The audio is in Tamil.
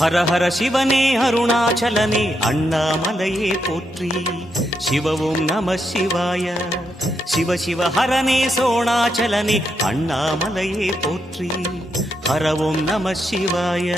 ஹர ஹர சிவனே அருணாச்சலனே அண்ணாமலையே போற்றி. சிவ ஓம் நம சிவாய. சிவ சிவ ஹரனே சோணாச்சலனே அண்ணாமலையே போற்றி. ஹர ஓம் நம சிவாய.